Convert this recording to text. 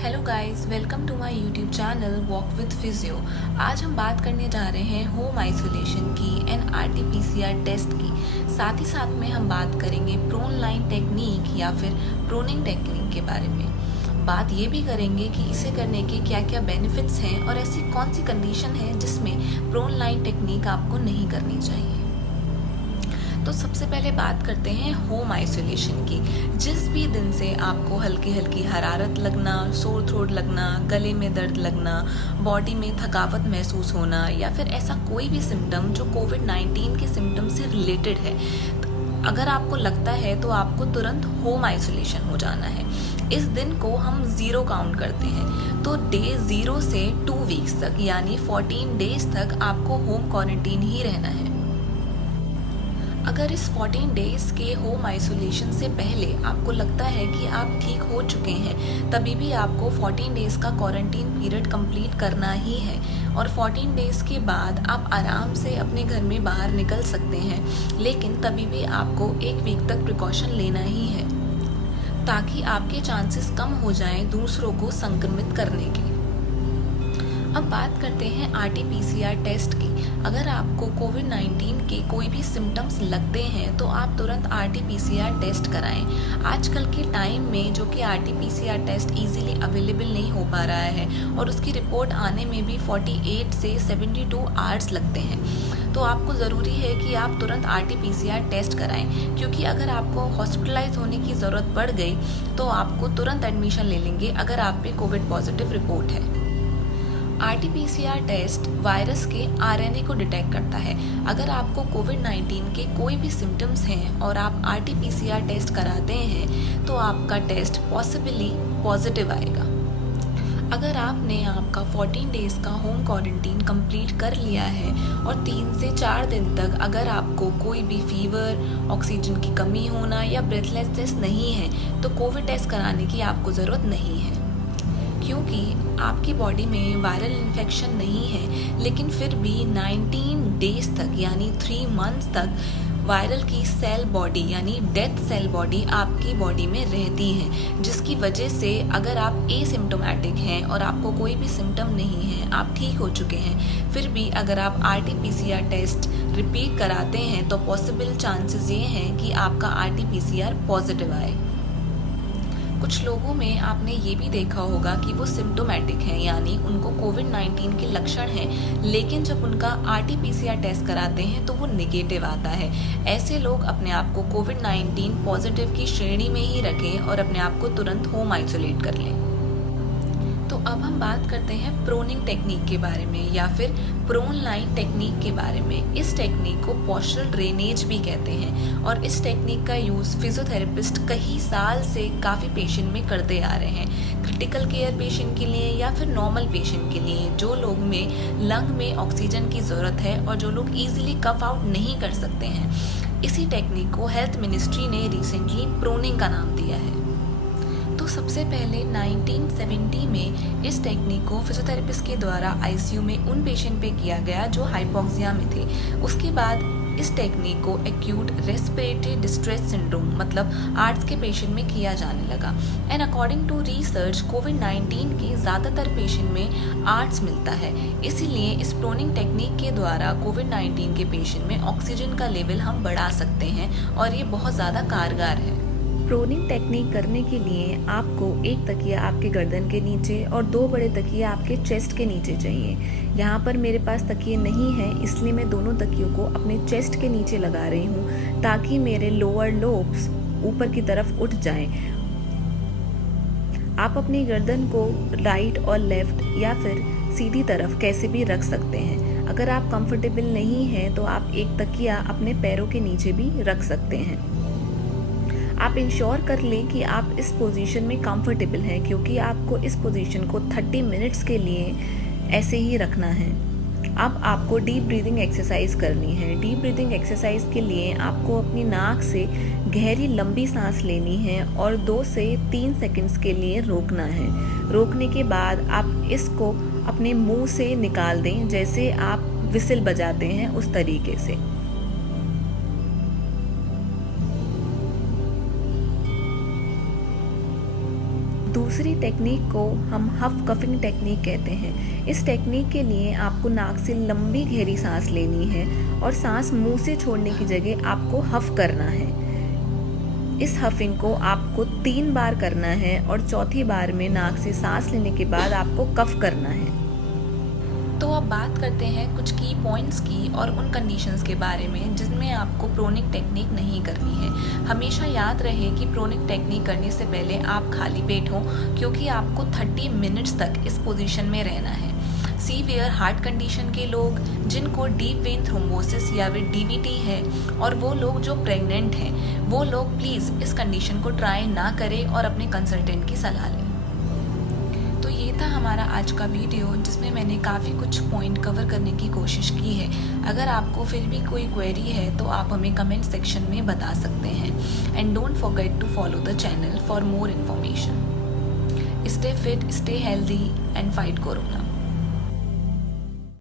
Hello guys, welcome to my YouTube channel walk with physio. आज हम बात करने जा रहे हैं होम आइसोलेशन की एंड आरटीपीसीआर टेस्ट की। साथ ही साथ में हम बात करेंगे प्रोन लाइन टेक्निक या फिर प्रोनिंग टेक्निक के बारे में। बात ये भी करेंगे कि इसे करने के क्या क्या बेनिफिट्स हैं और ऐसी कौन सी कंडीशन है जिसमें प्रोन लाइन टेक्निक आपको नहीं करनी चाहिए। तो सबसे पहले बात करते हैं होम आइसोलेशन की। जिस भी दिन से आपको हल्की हल्की हरारत लगना, सोर थ्रोट लगना, गले में दर्द लगना, बॉडी में थकावट महसूस होना या फिर ऐसा कोई भी सिम्टम जो कोविड-19 के सिम्टम से रिलेटेड है, अगर आपको लगता है तो आपको तुरंत होम आइसोलेशन हो जाना है। इस दिन को हम 0 काउंट करते हैं, तो डे 0 से 2 वीक्स तक यानी 14 डेज तक आपको होम क्वारंटीन ही रहना है। अगर इस 14 डेज के होम आइसोलेशन से पहले आपको लगता है कि आप ठीक हो चुके हैं, तभी भी आपको 14 डेज का क्वारंटीन पीरियड कंप्लीट करना ही है। और 14 डेज के बाद आप आराम से अपने घर में बाहर निकल सकते हैं, लेकिन तभी भी आपको 1 वीक तक प्रिकॉशन लेना ही है, ताकि आपके चांसेस कम हो जाएं दूसरों को संक्रमित करने के। अब बात करते हैं आरटीपीसीआर टेस्ट की। अगर आपको कोविड-19 के कोई भी सिम्टम्स लगते हैं तो आप तुरंत आरटीपीसीआर टेस्ट कराएं। आजकल के टाइम में जो कि आरटीपीसीआर टेस्ट इजीली अवेलेबल नहीं हो पा रहा है और उसकी रिपोर्ट आने में भी 48 से 72 आवर्स लगते हैं, तो आपको ज़रूरी है कि आप तुरंत आरटीपीसीआर टेस्ट कराएं, क्योंकि अगर आपको हॉस्पिटलाइज होने की ज़रूरत पड़ गई तो आपको तुरंत एडमिशन ले लेंगे अगर आप पे कोविड पॉजिटिव रिपोर्ट है। आरटीपीसीआर टेस्ट वायरस के आरएनए को डिटेक्ट करता है। अगर आपको कोविड-19 के कोई भी सिम्टम्स हैं और आप आरटीपीसीआर टेस्ट कराते हैं तो आपका टेस्ट पॉसिबली पॉजिटिव आएगा। अगर आपने आपका 14 डेज का होम क्वारंटीन कंप्लीट कर लिया है और 3 से 4 दिन तक अगर आपको कोई भी फीवर, ऑक्सीजन की कमी होना या ब्रेथलेसनेस नहीं है, तो कोविड टेस्ट कराने की आपको ज़रूरत नहीं है, क्योंकि आपकी बॉडी में वायरल इन्फेक्शन नहीं है। लेकिन फिर भी 19 डेज तक यानी 3 मंथ्स तक वायरल की सेल बॉडी यानी डेथ सेल बॉडी आपकी बॉडी में रहती है, जिसकी वजह से अगर आप एसिम्टोमेटिक हैं और आपको कोई भी सिम्टम नहीं है, आप ठीक हो चुके हैं, फिर भी अगर आप आरटीपीसीआर टेस्ट रिपीट कराते हैं तो पॉसिबल चांसेस ये हैं कि आपका आरटीपीसीआर पॉजिटिव आए। कुछ लोगों में आपने ये भी देखा होगा कि वो सिम्टोमेटिक हैं, यानी उनको कोविड-19 के लक्षण हैं, लेकिन जब उनका आरटीपीसीआर टेस्ट कराते हैं तो वो नेगेटिव आता है। ऐसे लोग अपने आप को कोविड-19 पॉजिटिव की श्रेणी में ही रखें और अपने आप को तुरंत होम आइसोलेट कर लें। तो अब हम बात करते हैं प्रोनिंग टेक्निक के बारे में या फिर प्रोन लाइन टेक्निक के बारे में। इस टेक्निक को पोस्चरल ड्रेनेज भी कहते हैं और इस टेक्निक का यूज़ फिजियोथेरेपिस्ट कई साल से काफ़ी पेशेंट में करते आ रहे हैं। क्रिटिकल केयर पेशेंट के लिए या फिर नॉर्मल पेशेंट के लिए, जो लोग में लंग में ऑक्सीजन की ज़रूरत है और जो लोग ईजिली कफ आउट नहीं कर सकते हैं। इसी टेक्निक को हेल्थ मिनिस्ट्री ने रिसेंटली प्रोनिंग का नाम दिया है। तो सबसे पहले 1970 में इस टेक्निक को फिजियोथेरेपिस्ट के द्वारा आईसीयू में उन पेशेंट पे किया गया जो हाइपोक्सिया में थे। उसके बाद इस टेक्निक को एक्यूट रेस्पिरेटरी डिस्ट्रेस सिंड्रोम मतलब आर्ट्स के पेशेंट में किया जाने लगा। एंड अकॉर्डिंग टू रिसर्च कोविड-19 के ज़्यादातर पेशेंट में आर्ट्स मिलता है, इसीलिए इस प्रोनिंग टेक्निक के द्वारा कोविड-19 के पेशेंट में ऑक्सीजन का लेवल हम बढ़ा सकते हैं और ये बहुत ज़्यादा कारगर है। प्रोनिंग टेक्निक करने के लिए आपको एक तकिया आपके गर्दन के नीचे और 2 बड़े तकिए आपके चेस्ट के नीचे चाहिए। यहाँ पर मेरे पास तकिए नहीं हैं, इसलिए मैं दोनों तकियों को अपने चेस्ट के नीचे लगा रही हूँ ताकि मेरे लोअर लोब्स ऊपर की तरफ उठ जाएं। आप अपनी गर्दन को राइट और लेफ्ट या फिर सीधी तरफ कैसे भी रख सकते हैं। अगर आप कंफर्टेबल नहीं हैं तो आप एक तकिया अपने पैरों के नीचे भी रख सकते हैं। आप इंश्योर कर लें कि आप इस पोजीशन में कंफर्टेबल हैं, क्योंकि आपको इस पोजीशन को 30 मिनट्स के लिए ऐसे ही रखना है। अब आपको डीप ब्रीदिंग एक्सरसाइज करनी है। डीप ब्रीदिंग एक्सरसाइज के लिए आपको अपनी नाक से गहरी लंबी सांस लेनी है और 2 से 3 सेकंड्स के लिए रोकना है। रोकने के बाद आप इसको अपने मुंह से निकाल दें, जैसे आप विसिल बजाते हैं उस तरीके से। दूसरी टेक्निक को हम हफ कफिंग टेक्निक कहते हैं। इस टेक्निक के लिए आपको नाक से लंबी गहरी सांस लेनी है और सांस मुंह से छोड़ने की जगह आपको हफ करना है। इस हफिंग को आपको 3 बार करना है और चौथी बार में नाक से सांस लेने के बाद आपको कफ करना है। तो अब बात करते हैं कुछ की पॉइंट्स की और उन कंडीशंस के बारे में जिनमें आपको प्रोनिक टेक्निक नहीं करनी है। हमेशा याद रहे कि प्रोनिक टेक्निक करने से पहले आप खाली पेट हो, क्योंकि आपको 30 मिनट्स तक इस पोजीशन में रहना है। सीवियर हार्ट कंडीशन के लोग, जिनको डीप वेन थ्रोम्बोसिस या फिर डीवीटी है, और वो लोग जो प्रेग्नेंट हैं, वो लोग प्लीज़ इस कंडीशन को ट्राई ना करें और अपने कंसल्टेंट की सलाह लें। तो ये था हमारा आज का वीडियो, जिसमें मैंने काफ़ी कुछ पॉइंट कवर करने की कोशिश की है। अगर आपको फिर भी कोई क्वेरी है तो आप हमें कमेंट सेक्शन में बता सकते हैं। And don't forget to follow the channel for more information. Stay fit, stay healthy and fight corona.